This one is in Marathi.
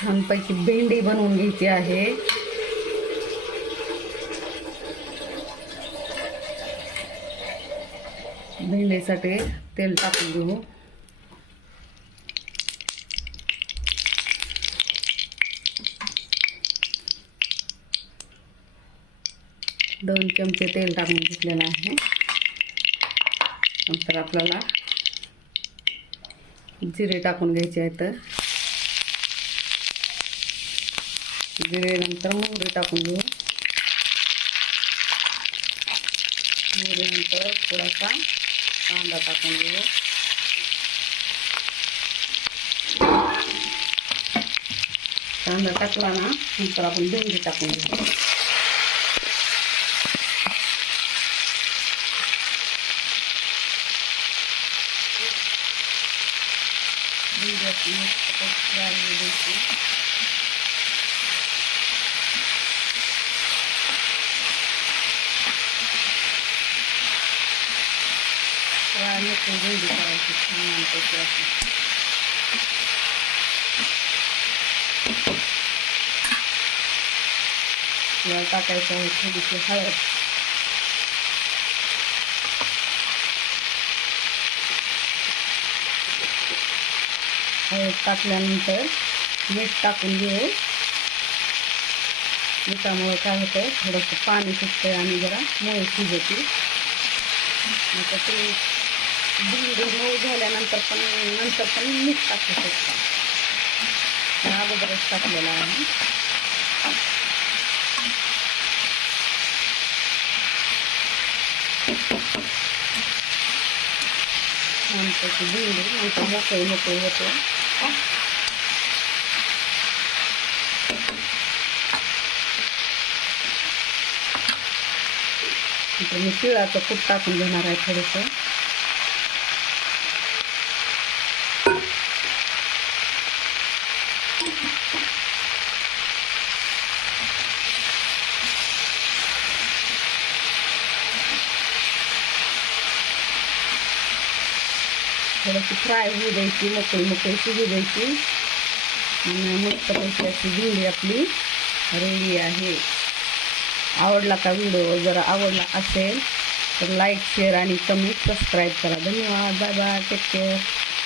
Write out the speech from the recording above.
छानपैकी भेंडी बनवून घ्यायची आहे. भेंडीसाठी तेल टाकून घेऊ. दोन चमचे तेल टाकून घेतलेलं आहे. नंतर आपल्याला जिरे टाकून घ्यायचे आहेत. जिरे नंतर मोहरी टाकून घेऊ. मोहरी नंतर थोडासा कांदा टाकून घेऊ. कांदा टाकला ना नंतर आपण भेंडी टाकून घेऊ. भेंडी करायची छानपैकी अशी. टाकायचं आहे थोडीशी हळद. हळद टाकल्यानंतर मीठ टाकून घेऊ. मिठामुळे काय होतं थोडंसं पाणी सुटतं आणि जरा मऊ शिजते. आता ते भेंडी मऊ झाल्यानंतर पण मीठ टाकू शकता. अगोदरच टाकलेला आहे. छानपैकी भेंडी नंतर मोकळी होते. मी तिळाचं कूट टाकून घेणार आहे थोडंसं. थोडीशी फ्राय होऊ द्यायची. मोकळी शिजू द्यायची. आणि मस्तपैकी अशी भेंडी आपली रेडी आहे. आवडला का व्हिडिओ? जर आवडला असेल तर लाईक शेअर आणि कमेंट सबस्क्राईब करा. धन्यवाद. Bye bye. Take care.